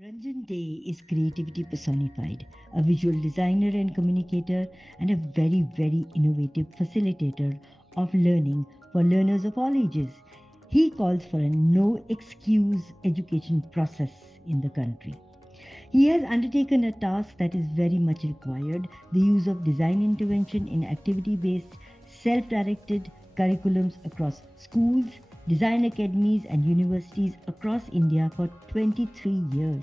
Ranjan Day is creativity personified, a visual designer and communicator, and a very, very innovative facilitator of learning for learners of all ages. He calls for a no excuse education process in the country. He has undertaken a task that is very much required, the use of design intervention in activity based, self directed curriculums across schools, design academies, and universities across India for 23 years.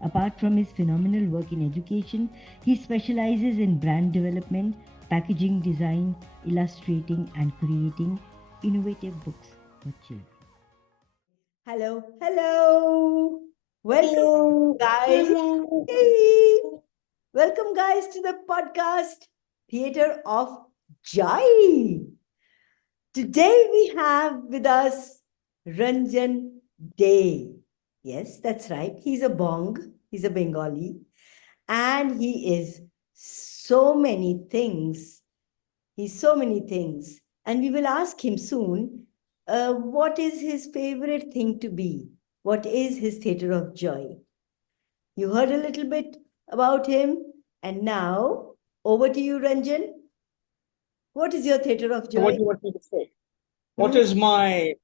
Apart from his phenomenal work in education, he specializes in brand development, packaging design, illustrating, and creating innovative books for children. Hello, hello. Welcome, Hello. guys. Hello. Hey. Welcome, guys, to the podcast Theater of Joy. Today we have with us Ranjan Day. Yes, that's right. He's a Bong, he's a Bengali, and he is so many things. He's so many things. And we will ask him soon what is his favorite thing to be? What is his theater of joy? You heard a little bit about him. And now, over to you, Ranjan. What is your theater of So what joy? do you want me to say? What Hmm? is my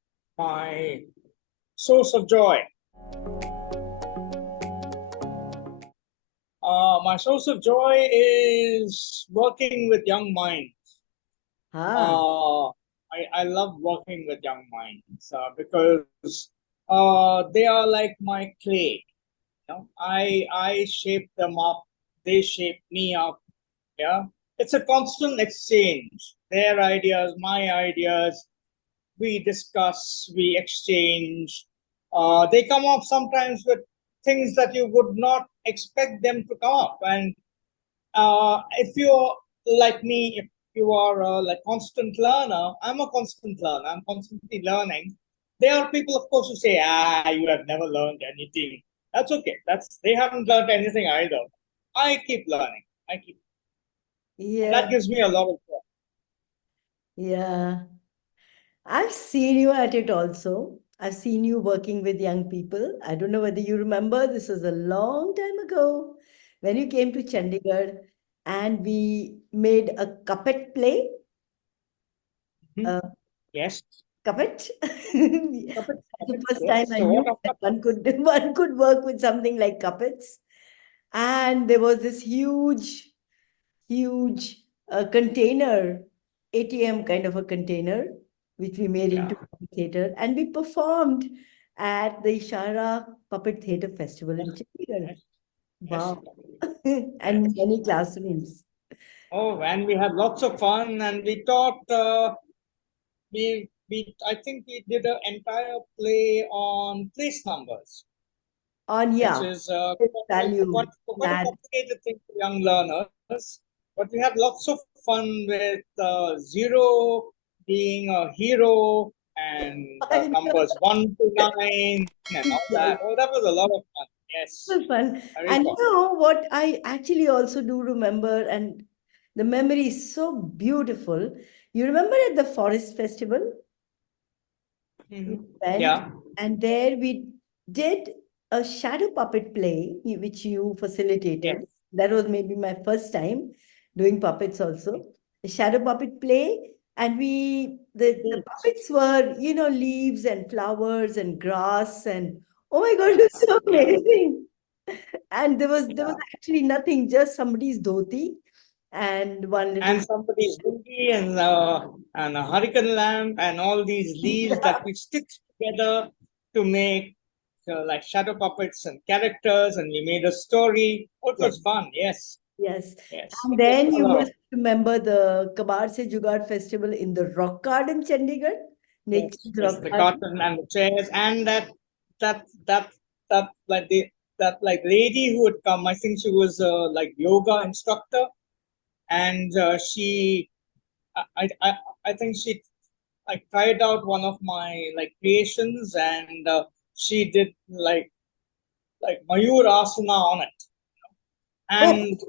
source of joy? My source of joy is working with young minds. Ah, I love working with young minds because they are like my clay. I shape them up, they shape me up. Yeah, it's a constant exchange. Their ideas, my ideas, we discuss, we exchange. They come up sometimes with things that you would not expect them to come up. And if you're like me, if you are like constant learner, I'm a constant learner. I'm constantly learning. There are people, of course, who say, you have never learned anything. That's okay. They haven't learned anything either. I keep learning. And yeah, that gives me a lot of joy. yeah. I've seen you at it also. I've seen you working with young people. I don't know whether you remember, this was a long time ago when you came to Chandigarh and we made a puppet play. Mhm. Uh, Yes. puppet. Puppets, That's the puppets, first time yes. I So knew what are that one puppets? could one could work with something like puppets. And there was this huge container, ATM kind of a container, which we made Yeah. into a theater, and we performed at the Ishara Puppet Theatre Festival in Chandigarh. Yes. Yes. Wow. Yes. And many classrooms. Oh, and we had lots of fun, and we taught. We I think we did an entire play on place numbers, On, which yeah, is value, quite a math. complicated thing for young learners. But we had lots of fun with zero being a hero and I know. numbers 1 to 9 and all that. Yes. Oh, that was a lot of fun. Yes, Was fun. very And fun. you know what I actually also do remember, and the memory is so beautiful. You remember at the Forest Festival, we went, Yeah. and there we did a shadow puppet play, which you Yes. facilitated. That was maybe my first time doing puppets also. A shadow puppet play, and the Yes. puppets were, leaves and flowers and grass, and oh my God, it was so Yeah. amazing. And there was Yeah. actually nothing, just somebody's dhoti and one little And somebody's lungi and a hurricane lamp and all these leaves that we stitched together to make like shadow puppets and characters, and we made a story. Oh, it was yes, fun. Yes, yes. yes. And It was then a you lot of must remember the Kabar Se Jugaad Festival in the Rock Garden, Chandigarh, yes, Nation's yes. Rock The Garden. cotton and the chairs and that that that like the that like lady who would come. I think she was like yoga instructor, and she I, I I think she I tried out one of my like creations, and she did like Mayur Asana on it, Oh, and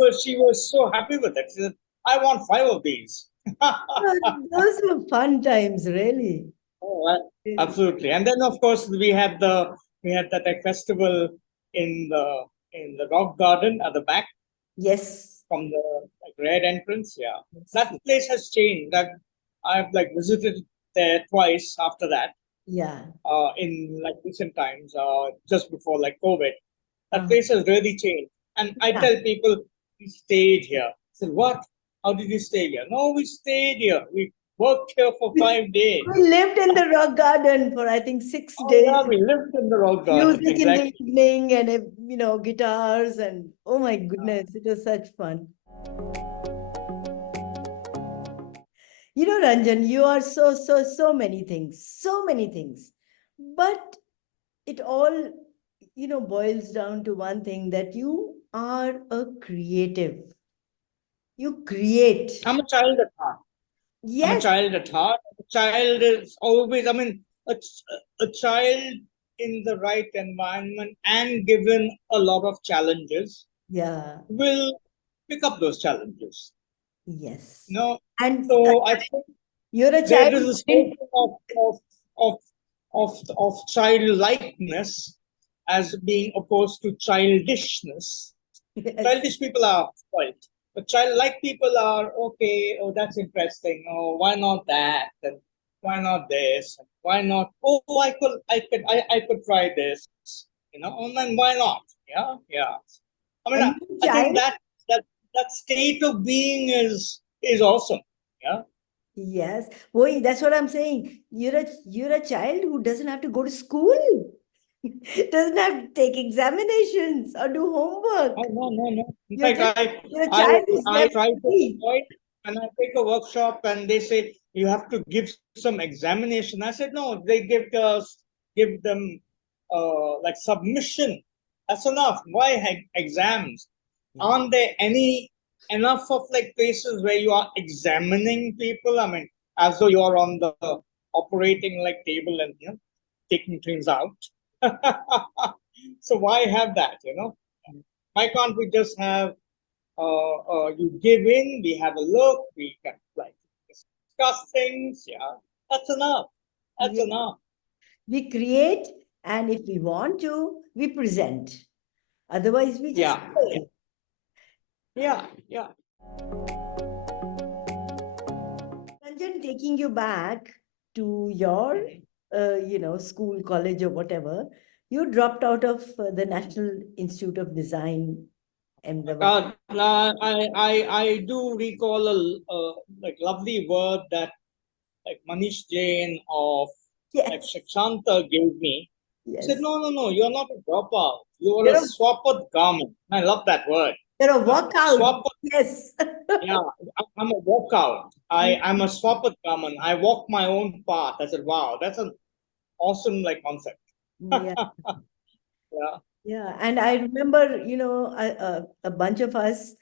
yes. she was so happy with it. She said, "I want 5 of these." Those were fun times, really. Oh, absolutely. And then of course we had that like, festival. in the rock garden at the back Yes. from the like red entrance. Yeah, Yes. that place has changed. That I've like visited there twice after that. Yeah. In like recent times, just before like COVID, that Uh, place has really changed. And I yeah. tell people, we stayed here. I said, what? How did you stay here? No, we stayed here. We worked here for We 5 days. we lived in the rock garden for, I think, six Oh days. yeah, we lived in the rock garden. Music in the Exactly. evening and, guitars and oh my Uh, goodness, it was such fun. Ranjan, you are so many things, so many things. But it all, boils down to one thing that you are a creative. You create. I'm a child at heart. I'm a Yes, child at heart. A child is always, I mean, a child in the right environment and given a lot of challenges yeah, will pick up those challenges. yes. You know, And so I think you're a there child is who this didn't. notion of of childlikeness as being opposed to childishness. Yes. Childish people are spoiled, but childlike people are okay. Oh, that's interesting. Oh, why not that? And why not this? And why not? Oh, I could try this. And then why not? Yeah, yeah. I mean, And I you're a think child. that state of being is awesome. Yeah. Yes. Boy, that's what I'm saying. You're a child who doesn't have to go to school. Doesn't have to take examinations or do Oh, homework. no, no, no. In You're fact, just I you're a I child who's I never try to free. avoid and I take a workshop and they say you have to give some examination. I said no, they give them like submission. That's enough. Why exams? Yeah. Aren't there any enough of like places where you are examining people? I mean, as though you're on the operating like table and taking things out. So why have that? Why can't we just have you give in, we have a look, we can like discuss things. Yeah, that's enough. That's Yeah. enough. We create, and if we want to, we present. Otherwise, we just Yeah, yeah, play. yeah. Ranjan, taking you back to your, Mhm. school, college, or whatever, you dropped out of the National Institute of Design and the I do recall a like lovely word that like Manish Jain of like yes, Shikshanta gave me. He said, yes. no, no, no, you're not a dropout. You're a You're a swapat garment. I love that word. you're a walkout. Swapat. Yes. Yeah, I'm a walkout. I'm a swapat garment. I walk my own path. I said, wow, that's an awesome like concept. Yeah. Yeah, Yeah. And I remember, a bunch of us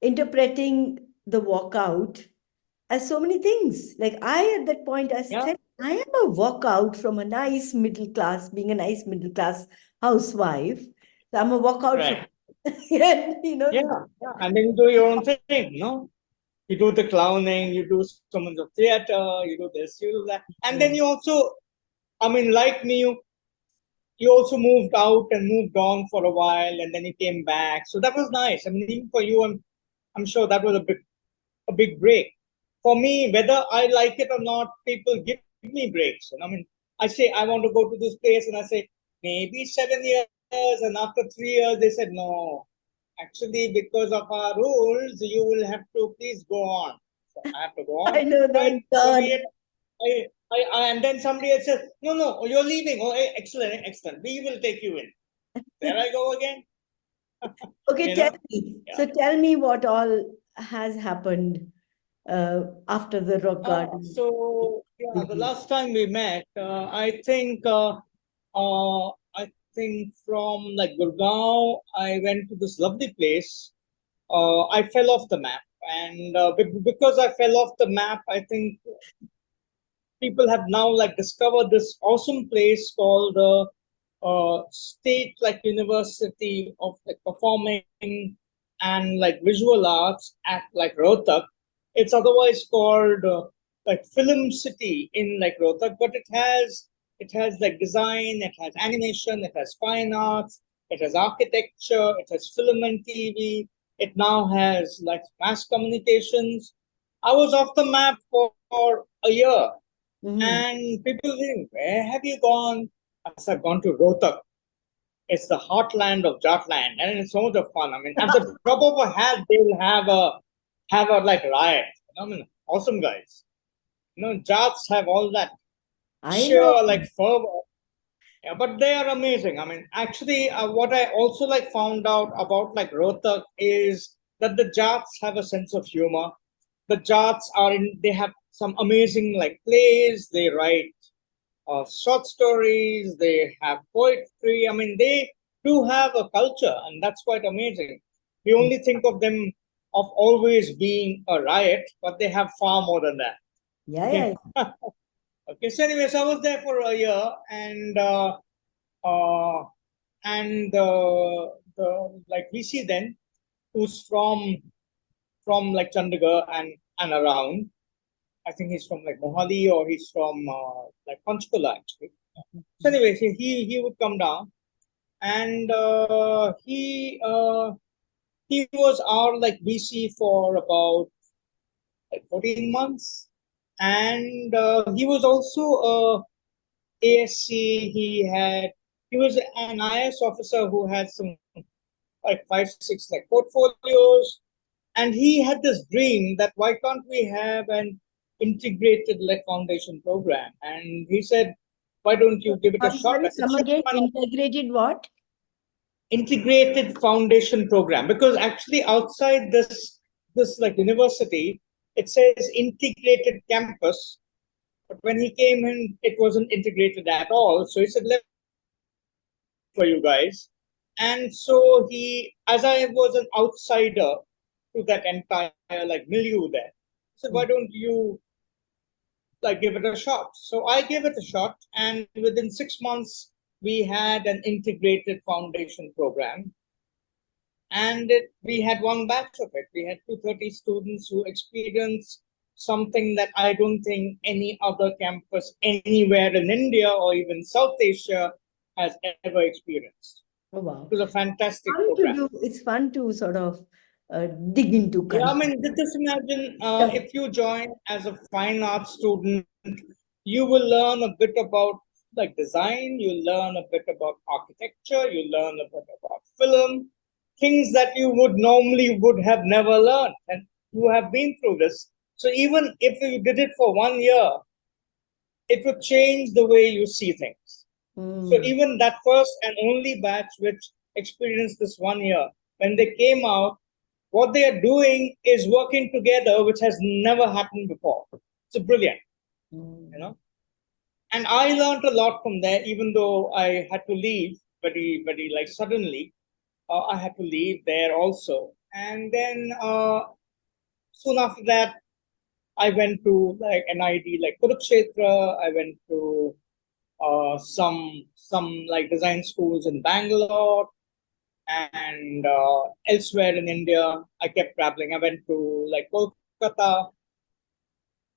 interpreting the walkout as so many things. Like I, at that point, I yeah, said, I am a walkout from a nice middle class, being a nice middle class housewife. So I'm a walkout from, right. and, Yeah. And then you do your own thing, no? You do the clowning, you do some of the theater, you do this, you do that. And then yeah. you also, I mean, like me, you also moved out and moved on for a while and then you came back. So that was nice. I mean, even for you, I'm sure that was a big break. For me, whether I like it or not, people give me breaks. And I mean, I say I want to go to this place, and I say maybe 7 years, and after 3 years, they said no. Actually, because of our rules, you will have to please go on. So I have to go on. I know Fine, that so be turn. it. And then somebody else says, no, no, you're leaving. Oh, excellent, excellent. We will take you in. There I go again. Okay, You tell know, me. yeah. So tell me what all has happened after the rock garden So yeah, with the you. last time we met, I think from like Gurgaon, I went to this lovely place. I fell off the map, and because I fell off the map, I think people have now like discovered this awesome place called the State like University of like performing and like visual arts at like Rohtak. It's otherwise called like Film City in like Rohtak, but it has like design, it has animation, it has fine arts, it has architecture, it has film and TV, it now has like mass communications. I was off the map for a year, Mm-hmm. and people think, where have you gone? I said, I've gone to Rohtak. It's the heartland of Jatland, and it's so much of fun. I mean, at the drop of a hat, they'll have a like riot. I mean, awesome guys. Jats have all that I know. sheer like fervor. Yeah, but they are amazing. I mean, actually, what I also like found out about like Rohtak is that the Jats have a sense of humor. The Jats are in. They have some amazing like plays. They write short stories. They have poetry. I mean, they do have a culture, and that's quite amazing. We only think of them of always being a riot, but they have far more than that. Yeah, Okay. yeah. Okay. So, anyways, I was there for a year, uh, and the like VC then, who's from like Chandigarh and around. I think he's from like Mohali or he's from like Panchkula actually. So, anyways, he would come down, and he was our like VC for about like 14 months, and he was also ASC. He was an IS officer who had some like 5, 6 like portfolios, and he had this dream that why can't we have an integrated like foundation program? And he said, why don't you give it a Sorry, shot? I sorry, said, come sure, again. why not? Integrated what? Integrated foundation program, because actually outside this like university it says integrated campus, but when he came in it wasn't integrated at all. So he said, let me integrate it for you guys. And so he, as I was an outsider to that entire like milieu there, he said, why don't you like give it a shot? So I gave it a shot, and within 6 months we had an integrated foundation program. And we had one batch of it. We had 230 students who experienced something that I don't think any other campus anywhere in India or even South Asia has ever experienced. Oh, It wow. was a fantastic Fun to program. do. It's fun to sort of dig into Yeah, I culture. mean, just imagine Yeah. if you join as a fine arts student, you will learn a bit about like design, you learn a bit about architecture, you learn a bit about film, things that you would normally would have never learned, and you have been through this. So even if you did it for 1 year, it would change the way you see things. So Mm. even that first and only batch which experienced this 1 year, when they came out, what they are doing is working together, which has never happened before. So brilliant, you Mm. know. And I learned a lot from there, even though I had to leave very like suddenly. I had to leave there also, and then soon after that, I went to like NID, like Kurukshetra. I went to some like design schools in Bangalore and elsewhere in India. I kept traveling. I went to like Kolkata,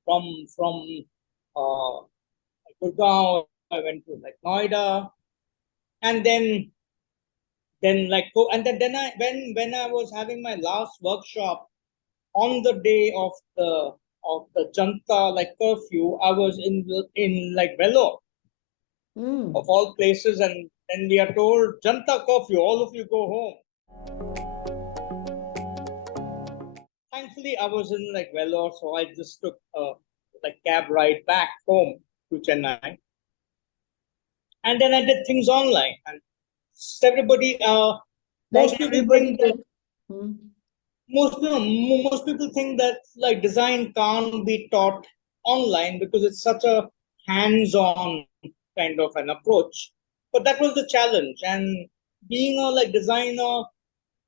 from Gurgaon. I went to like Noida, and then like then I when I was having my last workshop on the day of the Janta like curfew, I was in like Vellore of Mm. all places, and then we are told Janta curfew, all of you go home. Thankfully, I was in like Vellore, so I just took a like cab ride back home to Chennai, and then I did things online. And everybody, Like most people everybody think that did. Mm. most people think that like design can't be taught online because it's such a hands-on kind of an approach. But that was the challenge, and being a like designer,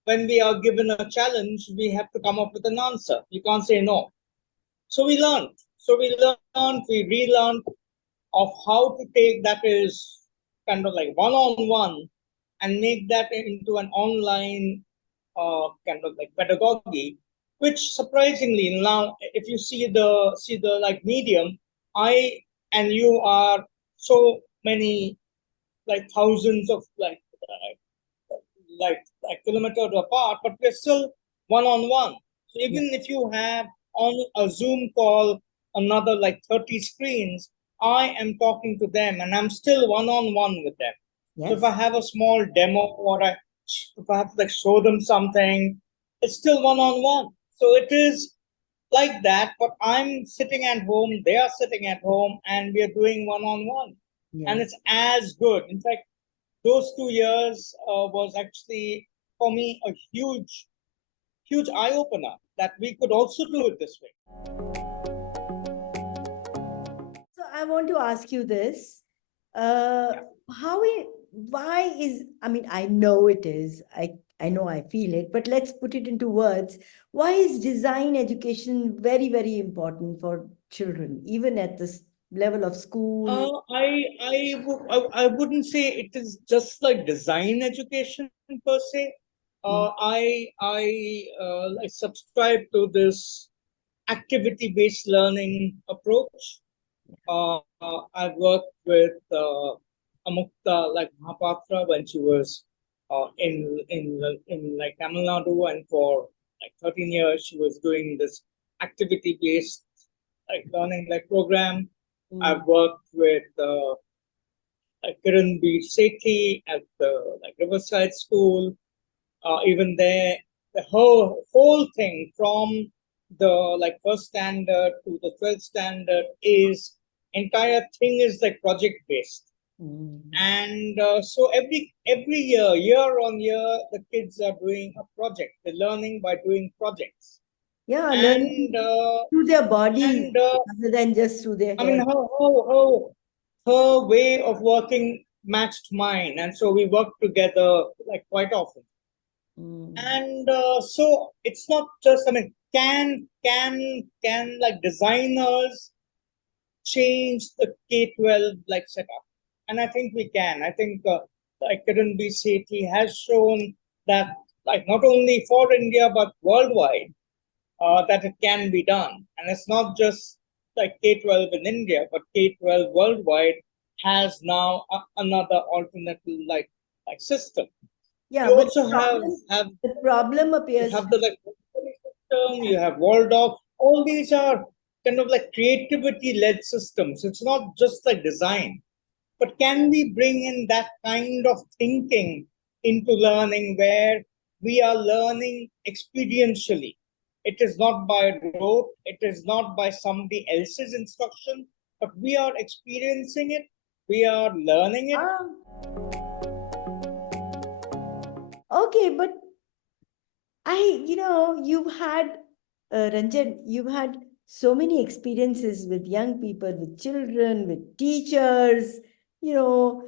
when we are given a challenge, we have to come up with an answer. You can't say no. So we learned. We relearned of how to take that is kind of like one-on-one and make that into an online kind of like pedagogy, which surprisingly now, if you see the like medium, I and you are so many like thousands of like like kilometers apart, but we're still one on one. So Yeah. even if you have on a Zoom call another like 30 screens, I am talking to them and I'm still one on one with them. So if I Yes. have a small demo or if I have to like show them something, it's still one on one. So it is like that, but I'm sitting at home, they are sitting at home, and we are doing one on one. And Yeah. it's as good. In fact, those 2 years was actually for me a huge eye opener that we could also do it this way. So I want to ask you this. Uh, Yeah. how it, why is, I mean, I know it is, I know I feel it, but let's put it into words. Why is design education very, very important for children, even at this level of school? I wouldn't say it is just like design education per se. Mm, I subscribe to this activity-based learning approach. I've worked with Amukta like Mahapatra when she was in like Tamil Nadu, and for like 13 years she was doing this activity-based like learning like program. mm. I've worked with Kiran B. Sethi at the like Riverside School. Even there, the whole thing from the like first standard to the 12th standard is entire thing is like project based. Mm. And so every year on year, the kids are doing a project. They're learning by doing projects. Yeah, And learning through their body and rather than just through their I mean, head. her way of working matched mine, and so we worked together like quite often. Mm. And so it's not just, I mean, can like designers change the K-12 like setup? And I think we can. I think like Kiran B. Sethi has shown that like not only for India but worldwide that it can be done. And it's not just like K-12 in India, but K-12 worldwide has now another alternate like system. Yeah, You but also have the problem you appears have the like system, you have Waldorf. All these are kind of like creativity-led systems. It's not just like design. But can we bring in that kind of thinking into learning where we are learning experientially? It is not by rote, it is not by somebody else's instruction, but we are experiencing it, we are learning it. ah, okay, but you've had, Ranjan, you've had so many experiences with young people, with children, with teachers, you know,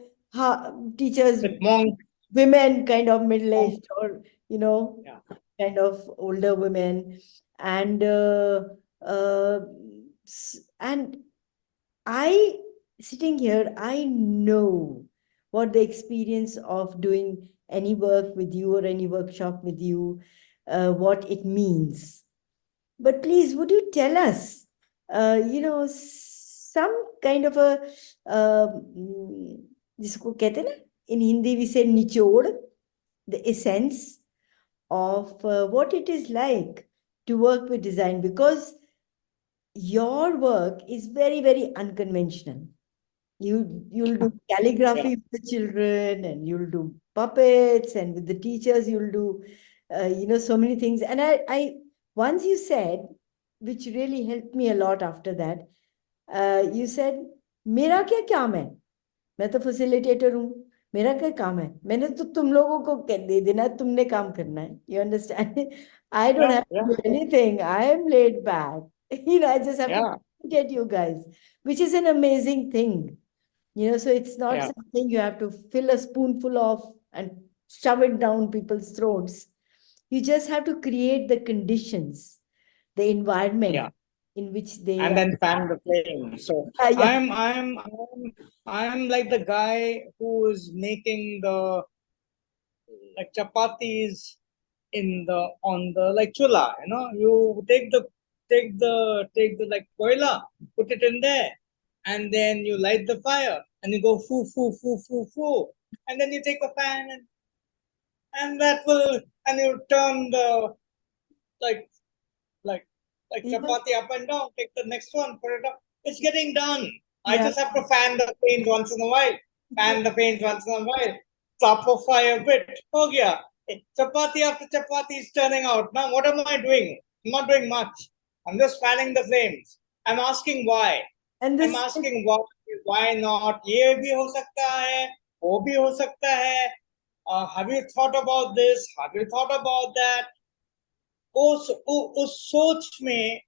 teachers, With monk, women kind of middle monk, aged or, you know, yeah, kind of older women. And, uh, and I, sitting here, I know what the experience of doing any work with you or any workshop with you, what it means. But please, would you tell us, some kind of a, जिसको कहते हैं ना, in Hindi we say निचोड़, the essence of what it is like to work with design, because your work is very, very unconventional. You'll do yeah, calligraphy with the children, and you'll do puppets, and with the teachers you'll do so many things. And I once you said, which really helped me a lot after that, you said, मेरा क्या काम है, मैं तो facilitator हूँ, मेरा क्या काम है, मैंने तो तुम लोगों को दे देना, तुमने काम करना है. You understand? I don't yeah, have yeah, to do anything. I am laid back. I just have to yeah, get you guys, which is an amazing thing. So it's not yeah, something you have to fill a spoonful of and shove it down people's throats. You just have to create the conditions, the environment yeah. in which they And are. then fan the flame. So Yeah. I'm like the guy who is making the like chapatis in the on the like chula. You know, you take the like koila, put it in there, and then you light the fire, and you go foo foo foo foo foo, and then you take a fan and that will, and you turn the like like Yeah. chapati up and down, take the next one, put it up. It's getting done. I Yeah. just have to fan the paint once in a while. Yeah. Fan the paint once in a while. Topify a bit. Oh yeah. Chapati after chapati is turning out. Now what am I doing? I'm not doing much. I'm just fanning the flames. I'm asking why. And I'm this, asking why not? ये भी हो सकता है, वो भी हो सकता है. Have you thought about this? Have you thought about that? उस सोच में,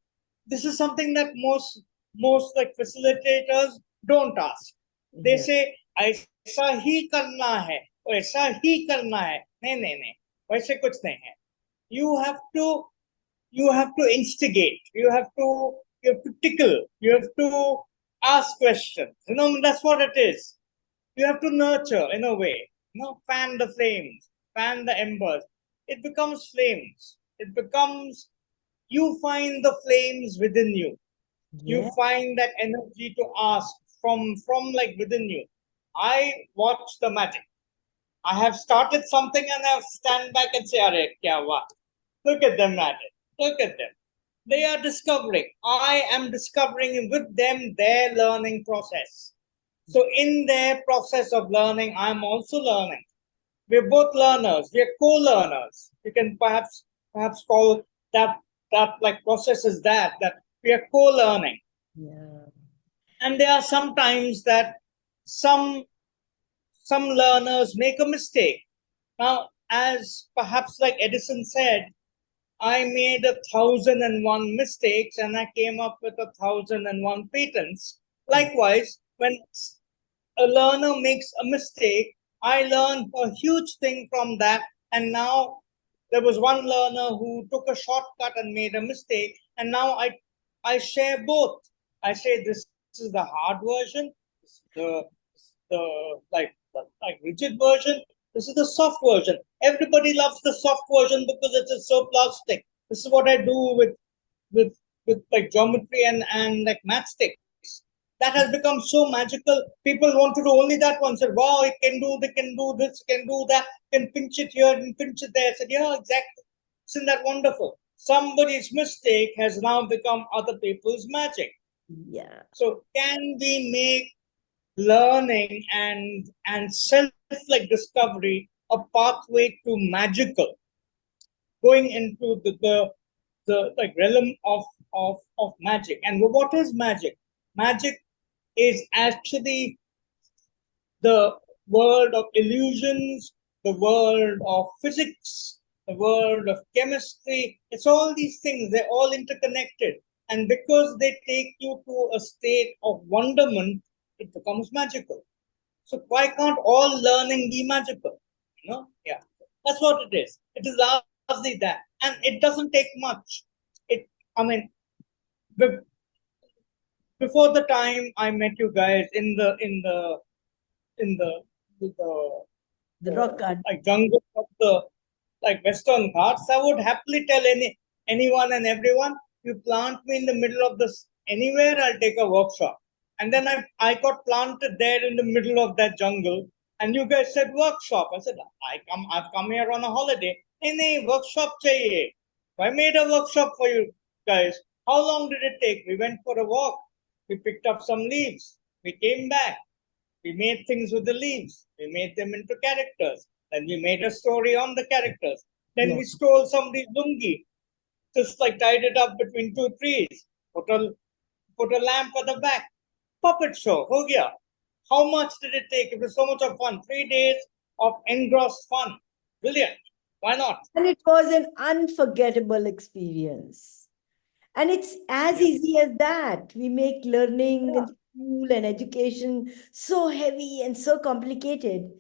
this is something that most like facilitators don't ask. They yeah. say ऐसा ही करना है, ऐसा ही करना है. नहीं नहीं नहीं, वैसे कुछ नहीं है. You have to, you have to instigate. You have to tickle. You have to ask questions. You know, that's what it is. You have to nurture in a way. You know, fan the flames, fan the embers. It becomes flames. It becomes, you find the flames within you. You Yeah. find that energy to ask from like within you. I watch the magic. I have started something and I stand back and say, "Arey, kya hua?" Look at them at it. Look at them. They are discovering. I am discovering with them their learning process. So in their process of learning, I'm also learning. We're both learners. We're co-learners. You can perhaps call that like process is that we are co-learning. Yeah. And there are some times that some some learners make a mistake. Now, as perhaps like Edison said, I made 1,001 mistakes and I came up with 1,001 patents. Likewise, when a learner makes a mistake, I learn a huge thing from that. And now there was one learner who took a shortcut and made a mistake. And now I share both. I say this is the hard version, the rigid version. This is the soft version. Everybody loves the soft version because it's so plastic. This is what I do with like geometry and like matchsticks. That has become so magical. People want to do only that one. Said, wow, it can do, they can do this, can do that, can pinch it here and pinch it there. I said, yeah, exactly. Isn't that wonderful? Somebody's mistake has now become other people's magic. Yeah. So can we make learning and self like discovery a pathway to magical, going into the like realm of magic? And what is magic? Magic is actually the world of illusions, the world of physics, the world of chemistry. It's all these things, they're all interconnected. And because they take you to a state of wonderment, it becomes magical. So why can't all learning be magical? You know? Yeah. That's what it is. It is largely that. And it doesn't take much. It I mean, before the time I met you guys in The the rock garden. like jungle of the like Western Ghats, I would happily tell anyone and everyone, you plant me in the middle of this anywhere, I'll take a workshop. And then I got planted there in the middle of that jungle, and you guys said workshop. I said, I've come here on a holiday. Any workshop chahiye. So I made a workshop for you guys. How long did it take? We went for a walk. We picked up some leaves. We came back. We made things with the leaves. We made them into characters. Then we made a story on the characters. Then Yeah. we stole somebody's lungi, just like tied it up between two trees, put a lamp at the back. Puppet show, ho gaya. How much did it take? It was so much of fun. 3 days of engrossed fun. Brilliant. Why not? And it was an unforgettable experience. And it's as Yeah. easy as that. We make learning Yeah. and school and education so heavy and so complicated.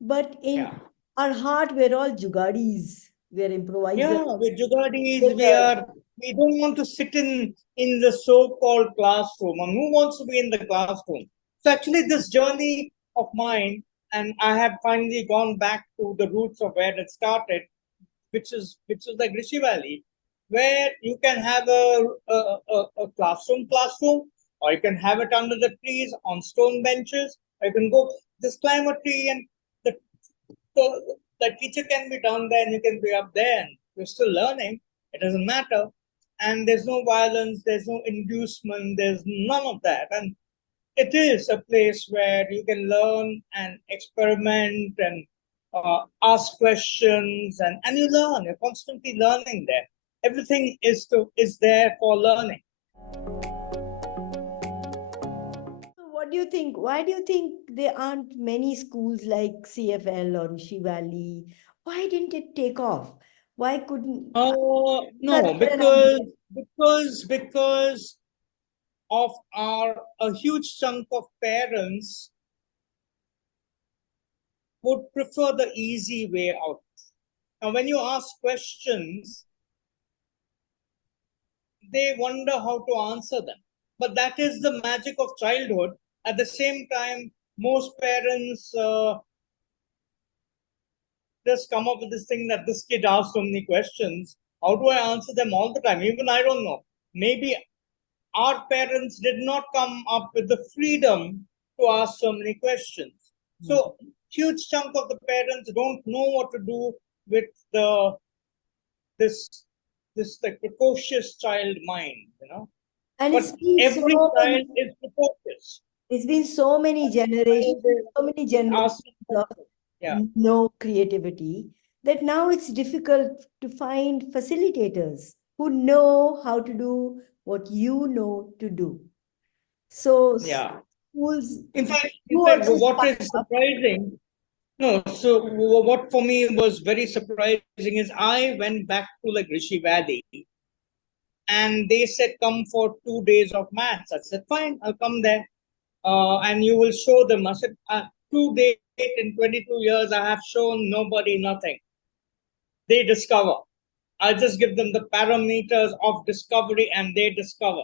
But in Yeah. our heart, we're all jugadis. We're improvisers. Yeah, we're jugadis. Creators. We don't want to sit in the so-called classroom. And who wants to be in the classroom? So actually, this journey of mine, and I have finally gone back to the roots of where it started, which is like Rishi Valley, where you can have a classroom, or you can have it under the trees on stone benches, or you can go just climb a tree and the, the the teacher can be down there and you can be up there and you're still learning. It doesn't matter. And there's no violence, there's no inducement, there's none of that. And it is a place where you can learn and experiment and ask questions, and you learn. You're constantly learning there. Everything is there for learning. So what do you think? Why do you think there aren't many schools like CFL or Rishi Valley? Why didn't it take off? Why couldn't? No, because of our a huge chunk of parents would prefer the easy way out. Now, when you ask questions, they wonder how to answer them. But that is the magic of childhood. At the same time, most parents just come up with this thing that this kid asks so many questions. How do I answer them all the time? Even I don't know. Maybe our parents did not come up with the freedom to ask so many questions. So huge chunk of the parents don't know what to do with this like precocious child mind, And But it's been every so child many, is precocious. it's been so many generations, so many generations Asking of questions. Yeah. no creativity that now it's difficult to find facilitators who know how to do what you know to do. So Yeah. schools, In you fact, also what start is up. surprising, no, so what for me was very surprising is I went back to like Rishi Valley and they said, come for 2 days of maths. I said, fine, I'll come there. And you will show them. I said, to date in 22 years, I have shown nobody nothing. They discover. I just give them the parameters of discovery and they discover.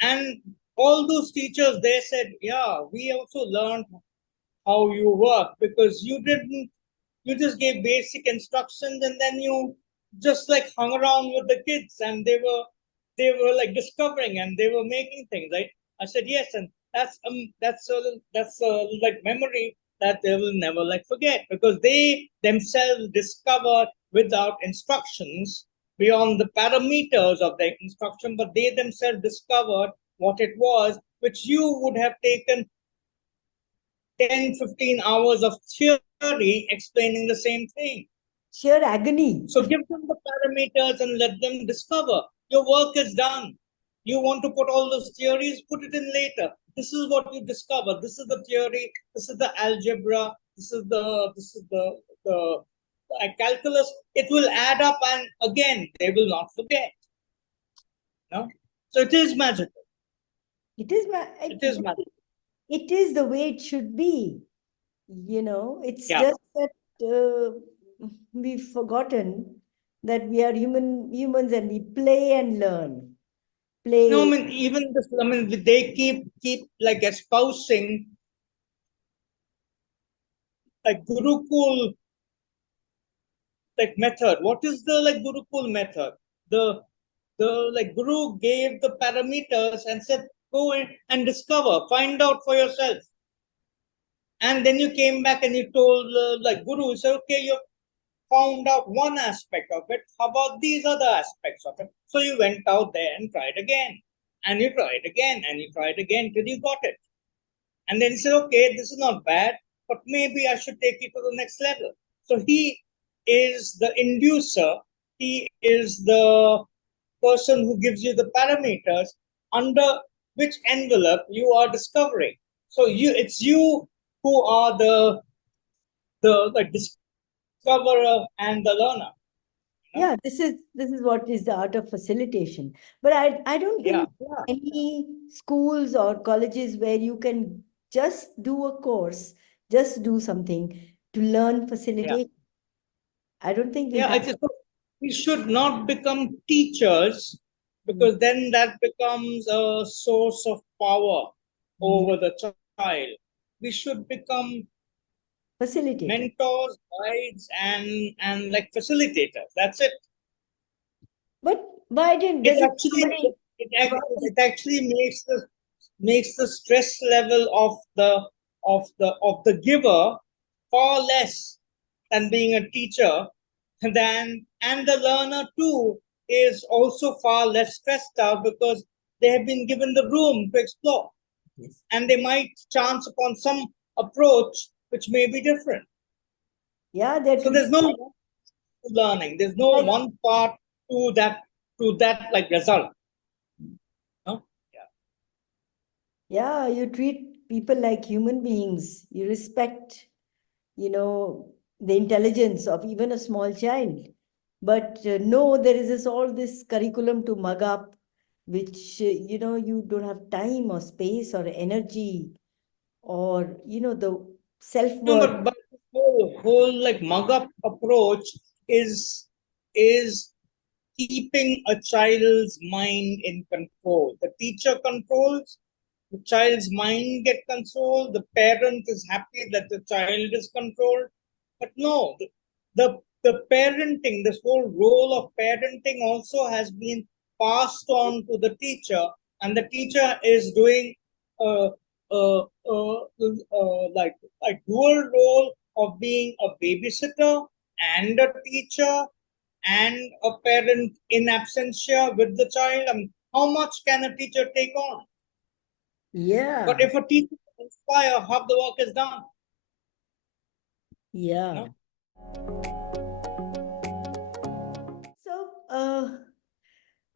And all those teachers, they said, yeah, we also learned how you work because you just gave basic instructions and then you just like hung around with the kids and they were like discovering and they were making things, right? I said, yes, and that's a like memory that they will never like forget because they themselves discovered without instructions beyond the parameters of the instruction, but they themselves discovered what it was, which you would have taken 10, 15 hours of theory explaining the same thing. Sheer agony. So give them the parameters and let them discover. Your work is done. You want to put all those theories, put it in later. This is what you discover. This is the theory. This is the algebra. This is the calculus. It will add up, and again they will not forget. No, so it is magical. It is, It is magical. it is the way it should be. It's Yeah. just that we've forgotten that we are humans and we play and learn. No, I Play. mean even this. I mean they keep like espousing like Gurukul like method. What is the like Gurukul method? The the like Guru gave the parameters and said go in and discover, find out for yourself. And then you came back and you told like Guru, you said okay, you found out one aspect of it. How about these other aspects of it? So you went out there and tried again, and you tried again, and you tried again till you got it. And then he said, okay, this is not bad, but maybe I should take it to the next level. So he is the inducer, he is the person who gives you the parameters under which envelope you are discovering. So it's you who are the discoverer and the learner. Yeah, this is what is the art of facilitation. But I don't Yeah, think any schools or colleges where you can just do a course, just do something to learn yeah, facilitation. I don't think we yeah. have. We should not become teachers Mm, because then that becomes a source of power mm. over the child. We should become Facilitator. mentors, guides, and like facilitators. That's it. But why didn't It doesn't actually somebody why is- it actually makes the stress level of the giver far less. than being a teacher. And the learner too is also far less stressed out because they have been given the room to explore, Yes. and they might chance upon some approach which may be different. Yeah, they're So treating there's no learning. There's no like, one part to that like result. No? Yeah. yeah, you treat people like human beings. You respect, the intelligence of even a small child. But no, there is all this curriculum to mug up, which, you don't have time or space or energy or, the No, self-worth. but this whole like mug up approach is keeping a child's mind in control. The teacher controls, the child's mind get controlled, the parent is happy that the child is controlled. But no, the parenting, this whole role of parenting also has been passed on to the teacher, and the teacher is doing uh, uh, uh, like dual role of being a babysitter and a teacher and a parent in absentia with the child. I mean, how much can a teacher take on? But Yeah, if a teacher can inspire, half the work is done. You yeah. know? So,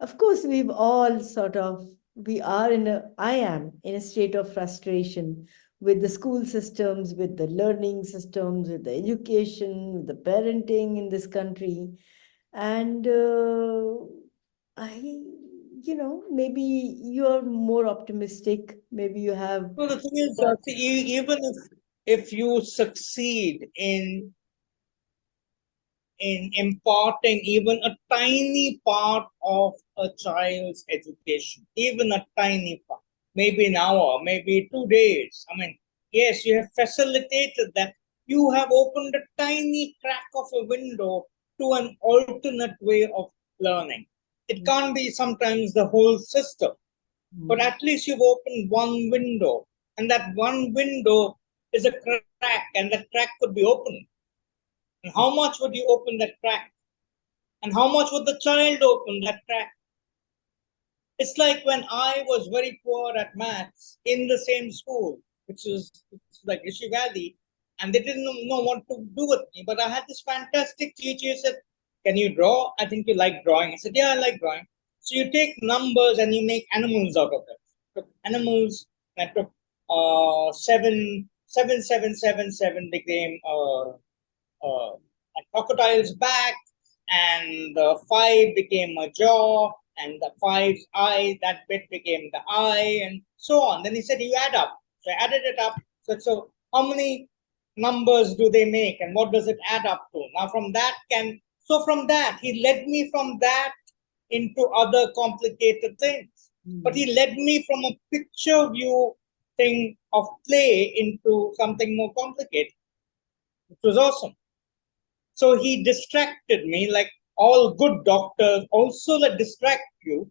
of course, we are I am in a state of frustration with the school systems, with the learning systems, with the education, with the parenting in this country. And maybe you're more optimistic. Maybe you have. So the thing is, see, even if you succeed in imparting even a tiny part of a child's education, even a tiny part, maybe an hour, maybe 2 days. I mean, yes, you have facilitated that. You have opened a tiny crack of a window to an alternate way of learning. It can't be sometimes the whole system, but at least you've opened one window, and that one window is a crack, and that crack could be opened. And how much would you open that crack? And how much would the child open that crack? It's like when I was very poor at maths in the same school, which is like Rishi Valley, and they didn't know what to do with me. But I had this fantastic teacher who said, "Can you draw? I think you like drawing." I said, "Yeah, I like drawing." So you take numbers and you make animals out of it. So animals that took 7 became a crocodile's back, and the five became a jaw, and the five's eye, that bit became the eye, and so on. Then he said, you add up. So I added it up. So how many numbers do they make, and what does it add up to? Now from that, he led me from that into other complicated things. But he led me from a picture view thing of play into something more complicated, which was awesome. So he distracted me, like all good doctors also like distract you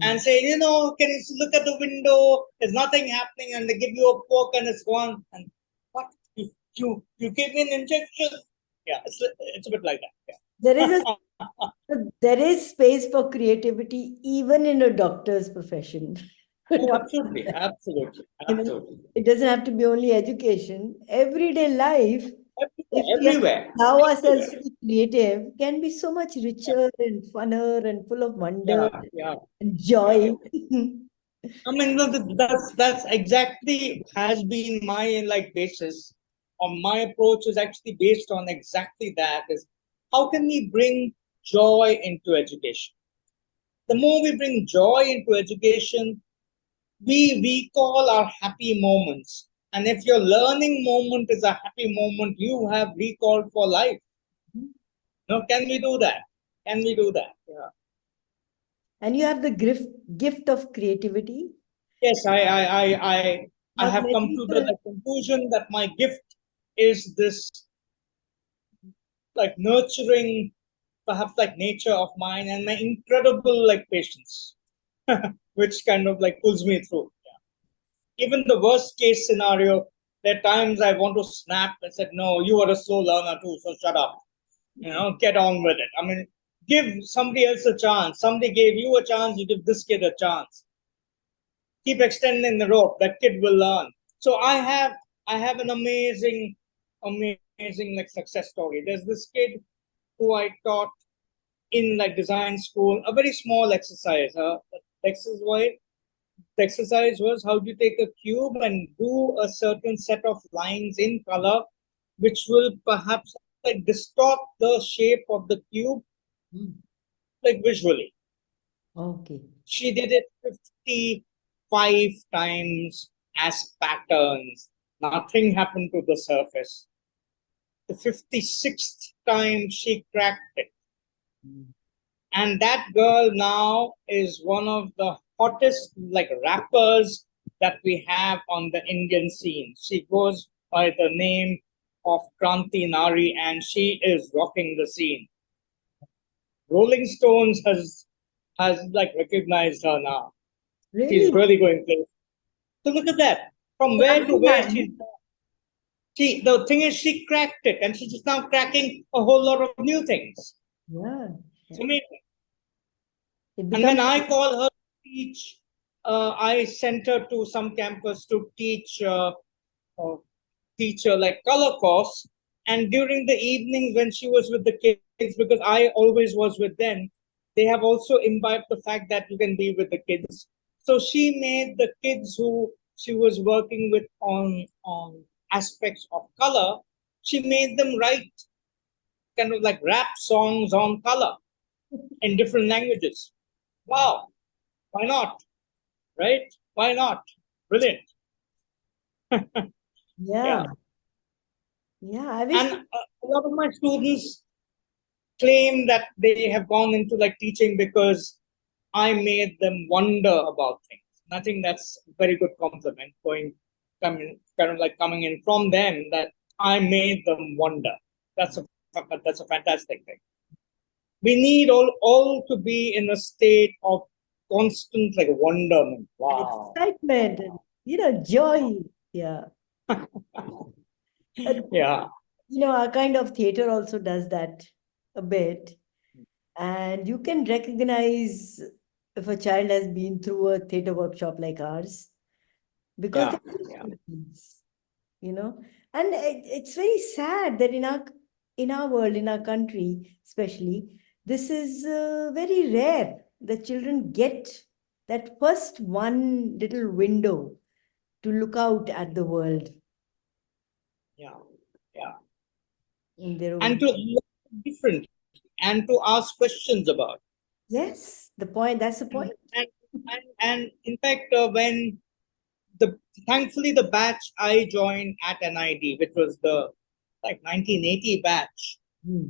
and say, can you look at the window? There's nothing happening, and they give you a poke and it's gone. And what? You give me an injection? Yeah, it's a bit like that. There is Yeah. there is space for creativity even in a doctor's profession. Oh, absolutely, absolutely, You know, absolutely. it doesn't have to be only education. Everyday life, if we Everywhere, allow ourselves everywhere. to be creative, can be so much richer and funner and full of wonder Yeah, yeah, and yeah. joy. I mean, no, that's exactly has been my like basis, or my approach is actually based on exactly that. Is how can we bring joy into education? The more we bring joy into education, we recall our happy moments. And if your learning moment is a happy moment, you have recalled for life. No, can we do that? Can we do that? Yeah. And you have the gift of creativity. Yes, I Not have many come to the people. like, conclusion that my gift is this like nurturing, perhaps like nature of mine, and my incredible like patience, which kind of like pulls me through. Yeah. Even the worst case scenario, There are times I want to snap and said, no, you are a slow learner too, so shut up. Get on with it. I mean, give somebody else a chance. Somebody gave you a chance, you give this kid a chance. Keep extending the rope. That kid will learn. So I have an amazing like success story. There's this kid who I taught in like design school, a very small exercise. The exercise was how do you take a cube and do a certain set of lines in color, which will perhaps like distort the shape of the cube, Mm. like visually. Okay. She did it 55 times as patterns. Nothing happened to the surface. The 56th time she cracked it. Mm. And that girl now is one of the hottest like rappers that we have on the Indian scene. She goes by the name of Kranti Nari and she is rocking the scene. Rolling Stones has like recognized her now. She's Really? really going places. So look at that. From where to where she's Everyone. the thing is she cracked it and she's just now cracking a whole lot of new things. Yeah. It's amazing. It And when becomes. I call her to teach, I sent her to some campus to uh, teach like color course. And during the evenings when she was with the kids, because I always was with them, they have also imbibed the fact that you can be with the kids. So she made the kids who she was working with on aspects of color, she made them write kind of like rap songs on color in different languages. Wow, why not? Right? Why not? Brilliant. Yeah. Yeah. Yeah. I wish. And a lot of my students claim that they have gone into like teaching because I made them wonder about things. And I think that's a very good compliment coming kind of like coming in from them that I made them wonder. That's a fantastic thing. We need all to be in a state of constant like wonderment. Wow. Excitement and joy. Yeah. Uh, Yeah. our kind of theater also does that a bit. And you can recognize if a child has been through a theater workshop like ours because Yeah. they do Yeah. some things, you know. And it's very sad that in our world, in our country, especially, this is very rare that children get that first one little window to look out at the world Yeah. Yeah. in their And own. to look different and to ask questions about. Yes, the point. That's the And point. and and in fact, when the thankfully the batch I joined at NID, which was the like 1980 batch, Hmm.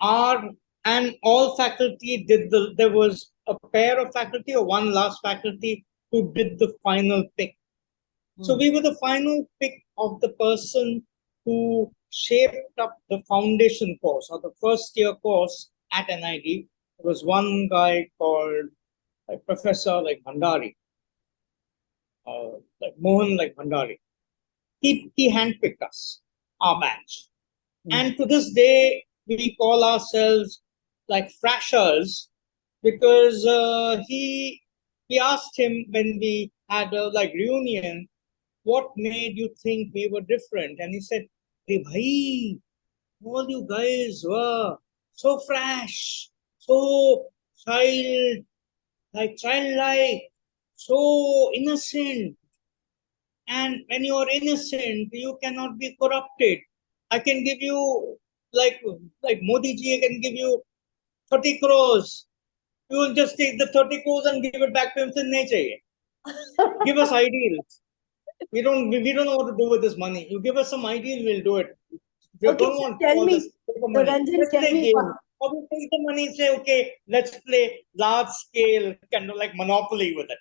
our and all faculty did there was a pair of faculty or one last faculty who did the final pick. So Hmm. we were the final pick of the person who shaped up the foundation course or the first year course at NID. There was one guy called like Professor like Bhandari, like Mohan like Bhandari. He handpicked us, our batch. Hmm. And to this day, we call ourselves like frashers because we asked him when we had a like reunion, what made you think we were different? And he said, "Hey, bhai, all you guys were so fresh, so child, like childlike, so innocent. And when you are innocent, you cannot be corrupted. I can give you like Modi ji, I can give you 30 crores. You will just take the 30 crores and give it back to him. Say, nahi chahiye. Give us ideals. We don't know what to do with this money. You give us some ideal, we'll do it. If you Okay, don't so want tell all me, this paper so money, Ranjan, let's tell play me games. Or we take the money and say, okay, let's play large scale kind of like monopoly with it.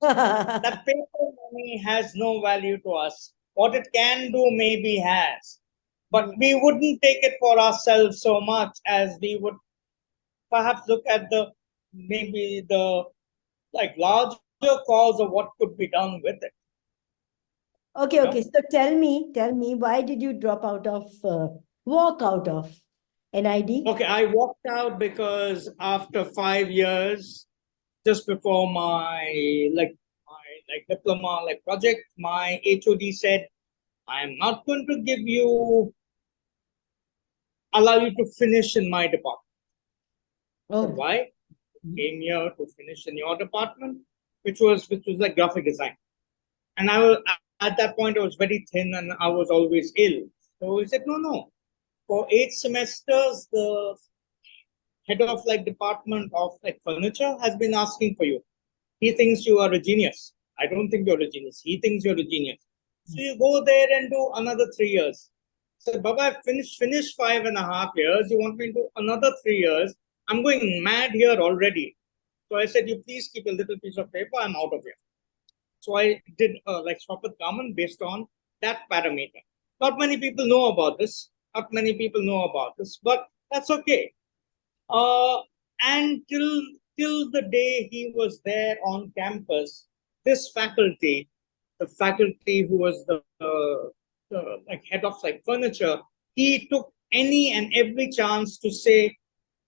what? That paper money has no value to us. What it can do maybe has. But we wouldn't take it for ourselves so much as we would perhaps look at the maybe the like larger cause of what could be done with it. Okay, You okay. know, So tell me, why did you drop out of, walk out of NID? okay, I walked out because after 5 years, just before my diploma project, my HOD said, I am not going to give you allow you to finish in my department. I said, Oh, why? Came here to finish in your department, which was like graphic design. And I was at that point I was very thin and I was always ill. So he said, no. For 8 semesters, the head of department of furniture has been asking for you. He thinks you are a genius. I don't think you're a genius. He thinks you're a genius. So you go there and do another 3 years. So Baba, I finished 5.5 years. You want me to do another 3 years? I'm going mad here already. So I said, you please keep a little piece of paper. I'm out of here. So I did swap with Raman based on that parameter. Not many people know about this. Not many people know about this, but that's okay. Uh, and till the day he was there on campus, this faculty, the faculty who was the head of furniture, he took any and every chance to say,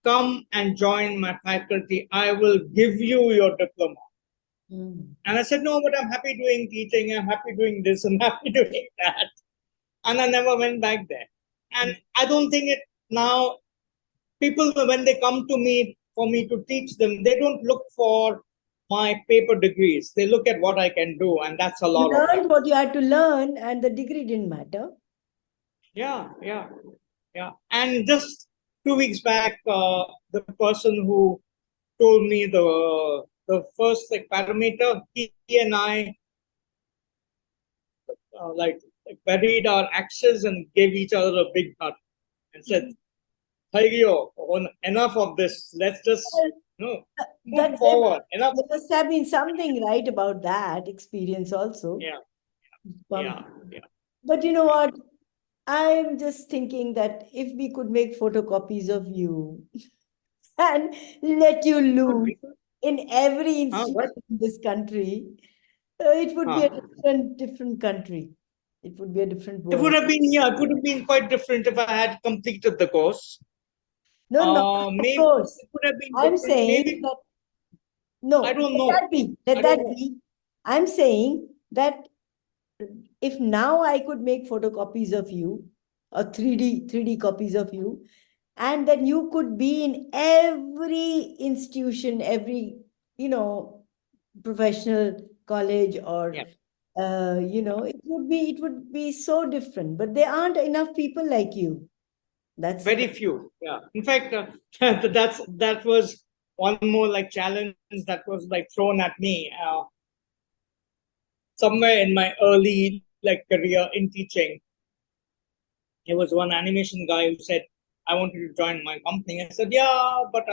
"Come and join my faculty. I will give you your diploma." mm. And I said, "No, but I'm happy doing teaching. I'm happy doing this. I'm happy doing that." And I never went back there. And I don't think it now people when they come to me for me to teach them, they don't look for my paper degrees. They look at what I can do, and that's a You lot of them. learned what you had to learn, and the degree didn't matter. Yeah. And just 2 weeks back, the person who told me the first parameter, he and I buried our axes and gave each other a big hug and said, "Thayo, enough of this. Let's just Well, move that forward. Enough." there must have been something right about that experience also. Yeah, Um, yeah, yeah. but you know what? I'm just thinking that if we could make photocopies of you and let you Could loose we? in every What? institution in this country, it would be a Huh. different country. It would be a different It would world. have been, yeah, it would have been quite different if I had completed the course. No, not of Maybe course. it would have been I'm different. saying Maybe that I no, don't let know. that be. Let I don't that know. be. I'm saying that if now I could make photocopies of you or 3D copies of you, and then you could be in every institution, every, you know, professional college or, Yeah, it would be so different. But there aren't enough people like you. That's the very problem. few. Yeah. In fact, that was one more challenge that was thrown at me somewhere in my early career in teaching. There was one animation guy who said, "I wanted to join my company." I said, "Yeah, but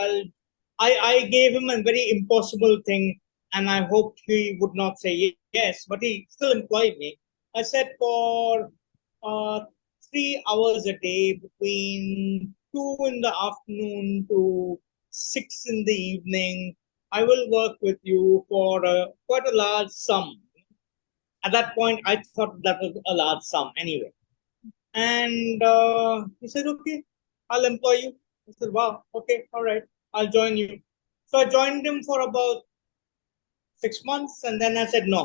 I gave him a very impossible thing, and I hoped he would not say yes, but he still employed me." I said, "For uh, 3 hours a day between 2 in the afternoon to 6 in the evening, I will work with you for quite a large sum." At that point, I thought that was a large sum anyway. And he said, "Okay, I'll employ you." I said, "Wow, okay, all right, I'll join you." So I joined him for about 6 months, and then I said, "No,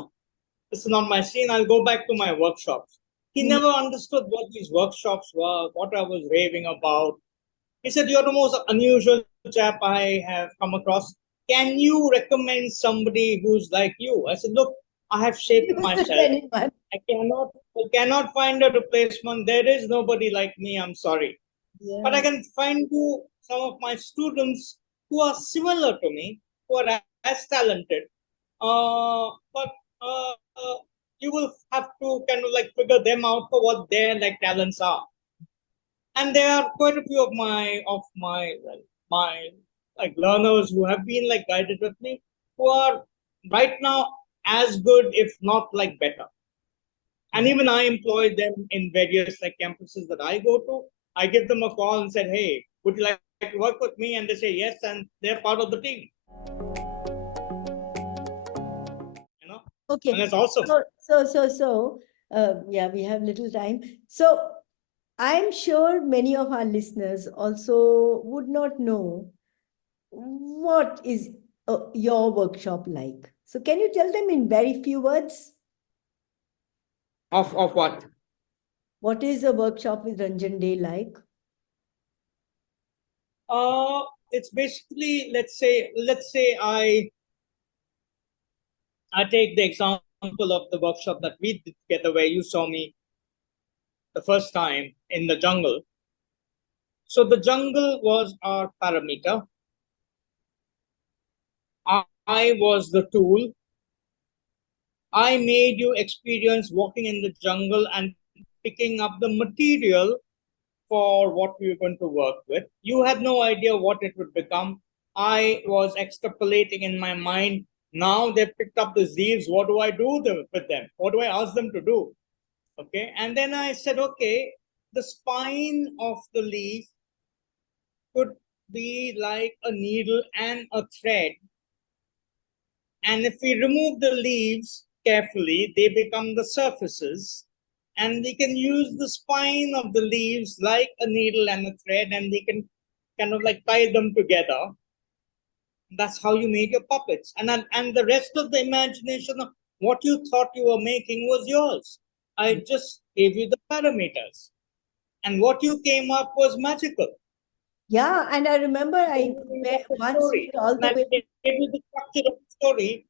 this is not my scene. I'll go back to my workshops." He Mm. never understood what these workshops were, what I was raving about. He said, "You're the most unusual chap I have come across. Can you recommend somebody who's like you?" I said, "Look, I have shaped Isn't myself. anyone? I cannot find a replacement. There is nobody like me. I'm sorry. But I Yeah. can find you some of my students who are similar to me, who are as talented. But you will have to kind of figure them out for what their talents are. And there are quite a few of my learners who have been guided with me, who are right now as good, if not better. And Yeah. even I employ them in various campuses that I go to. I give them a call and said, "Hey, would you like to work with me?" And they say yes, and they're part of the team. You know, and Okay. it's awesome. So, so, so, so, Yeah, we have little time. So I'm sure many of our listeners also would not know what is your workshop like. So can you tell them in very few words? Of what? What is a workshop with Ranjan Day like? It's basically, let's say I take the example of the workshop that we did together, where you saw me the first time in the jungle. So the jungle was our parameter. I was the tool. I made you experience walking in the jungle and picking up the material for what we were going to work with. You had no idea what it would become. I was extrapolating in my mind. Now they've picked up the leaves. What do I do with them? What do I ask them to do? Okay. And then I said, okay, the spine of the leaf could be like a needle and a thread. And if we remove the leaves carefully, they become the surfaces. And we can use the spine of the leaves like a needle and a thread, and we can kind of like tie them together. That's how you make your puppets. And the rest of the imagination of what you thought you were making was yours. I just gave you the parameters. And what you came up was magical. Yeah, and I remember I The once story. went all And the I way. gave you the structure of the story.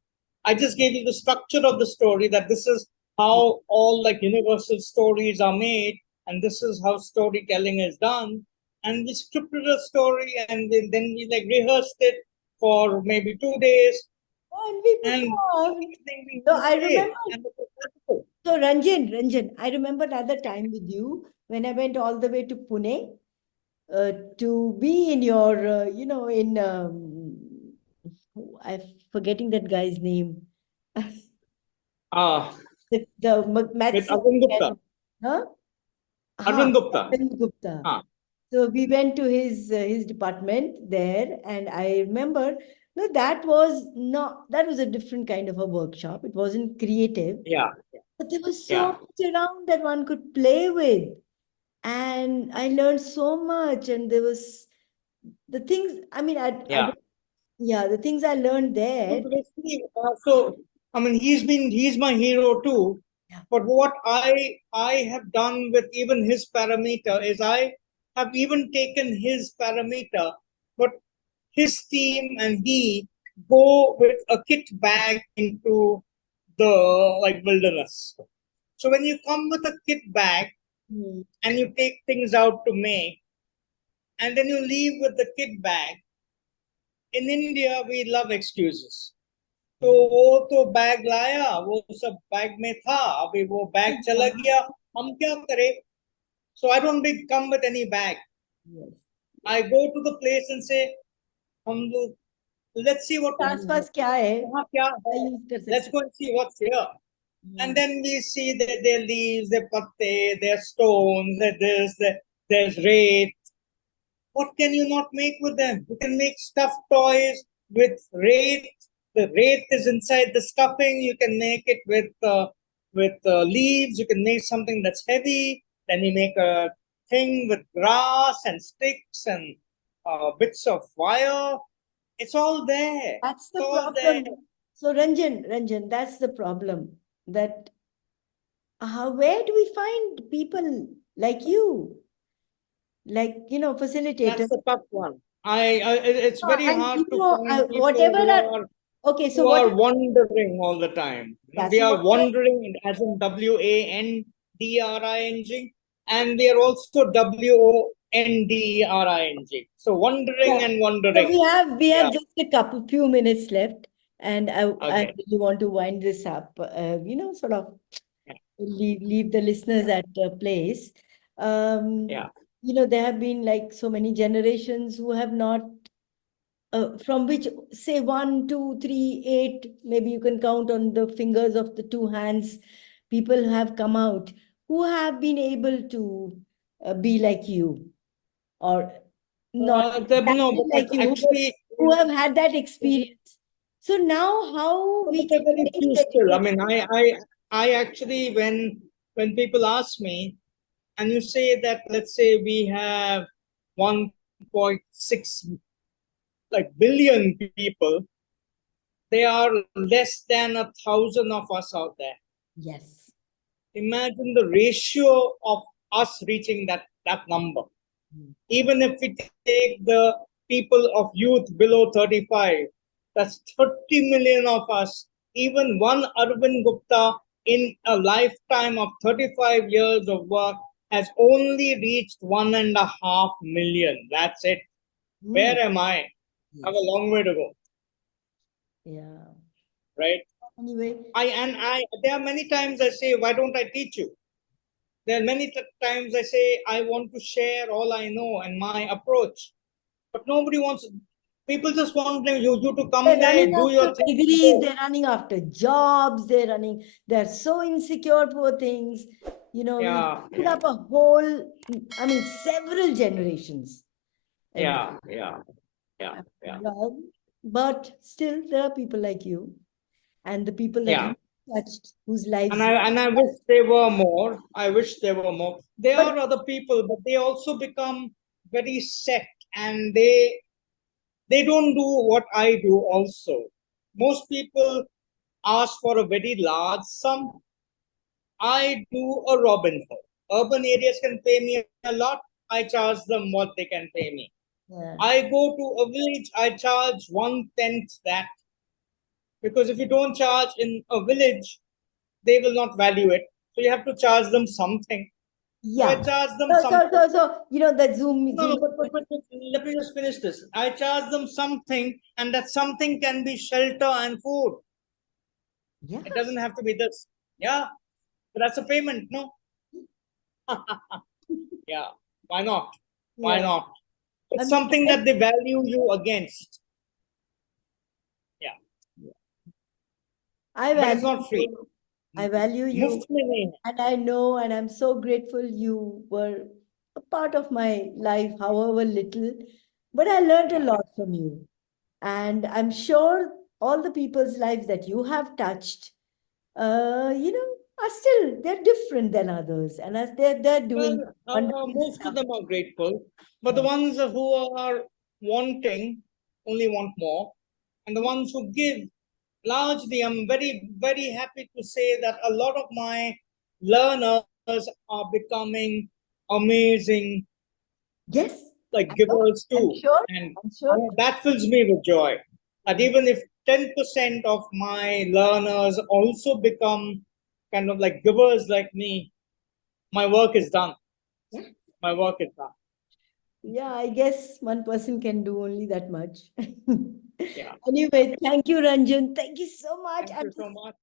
I just gave you the structure of the story, that this is how all like universal stories are made, and this is how storytelling is done. And we scripted a story, and then we like rehearsed it for maybe 2 days, And we and performed. evening we So I played, remember. and it was wonderful. So Ranjan, I remember another time with you when I went all the way to Pune to be in your, in I'm forgetting that guy's name. Ah, The with maths, Arvind Gupta. huh? Arvind Ha, Gupta. Harleen Gupta. Ah, So we went to his department there, and I remember, no, that was a different kind of a workshop. It wasn't creative, yeah, but there was so yeah, much around that one could play with, and I learned so much. And there was the things. I mean, I yeah. don't, yeah, the things I learned So there. basically, I mean, he's my hero too. Yeah. But what I have done with even his parameter is I have even taken his parameter, but his team and he go with a kit bag into the like wilderness. So when you come with a kit bag Hmm. and you take things out to make, and then you leave with the kit bag, in India we love excuses. तो Yeah. वो तो bag लाया, वो सब bag में था, अभी वो बैग चला गया, हम क्या करें? So I don't big come with any bag. Yes. I go to the place and say, हम लोग, let's see what आस पास क्या है वहाँ क्या है. यूज कर Let's सकते go and see what's here. हैं. And then we see that their leaves, their patte, their stones, there's rain. What can you not make with them? You can make stuffed toys with wraith. The wraith is inside the stuffing. You can make it with leaves. You can make something that's heavy. Then you make a thing with grass and sticks and bits of wire. It's all there. That's It's the all there. problem. So Ranjan, that's the problem. That where do we find people like you, like That's facilitators? the tough one. It's very And hard to find people whatever are okay. So who are whatever, wandering all the time. yeah. We So are whatever. wandering as in WANDRING, and we are also WONDRING. So wandering Yeah. and So wandering. we have Yeah. just a couple few minutes left, and I Okay. really want to wind this up. Sort of leave the listeners at a place. Um, Yeah. there have been like so many generations who have not, from which say one, two, three, eight, maybe you can count on the fingers of the two hands, people have come out who have been able to be like you, or not No, exactly but like you, but actually, who have had that experience. So now how but we there can are very take few the still. I education. mean, I actually, when when people ask me, and you say that, let's say we have 1.6 like billion people, there are less than 1,000 of us out there. Yes. Imagine the ratio of us reaching that number. Even if we take the people of youth below 35, that's 30 million of us. Even one Arvind Gupta in a lifetime of 35 years of work has only reached 1.5 million. That's it. Where am I? I have a Yes. long way to go, Yeah. right? Anyway, I there are many times I say, why don't I teach you? There are many times I say, I want to share all I know and my approach, but nobody wants. People just want you to come they're there, running do after your thing, and degrees, go. they're running after jobs, they're so insecure, poor things. We've Yeah, put yeah, up a whole, I mean, several generations. And yeah, yeah, yeah, yeah, well, but still, there are people like you and the people that yeah. you touched whose And lives. I wish there were more. I wish there were more. There But are other people, but they also become very set, and they don't do what I do. Also, most people ask for a very large sum. I do a Robin Hood. Urban areas can pay me a lot. I charge them what they can pay me. yeah, I go to a village, I charge 1/10 that, because if you don't charge in a village, they will not value it. So you have to charge them something. So I yeah. charge them So, so, something. so, so, that No, Zoom. but let me just finish this. I charge them something, and that something can be shelter and food. Yeah, It doesn't have to be this. Yeah, but that's a payment, no? Yeah, why not? Why yeah. not? It's I'm so, something that they value you against. Yeah, I but it's value not free. you. I value you. Muft mein nahi hai. And I know, and I'm so grateful you were a part of my life, however little. But I learned a Yeah. lot from you. And I'm sure all the people's lives that you have touched, are still, they're different than others. And as they're doing Well, wonderful most of stuff. them are grateful, but the Yeah. ones who are wanting only want more, and the ones who give largely, I'm very, very happy to say that a lot of my learners are becoming amazing, Yes, like I know. givers I'm too, sure. and I'm sure. that fills me with joy. That Yeah. even if 10% of my learners also become kind of like givers like me, my work is done. Yeah. My work is done. Yeah, I guess one person can do only that much. Yeah. Yeah. Anyway, thank you, Ranjan. Thank you so much. Thank I'm you just so much.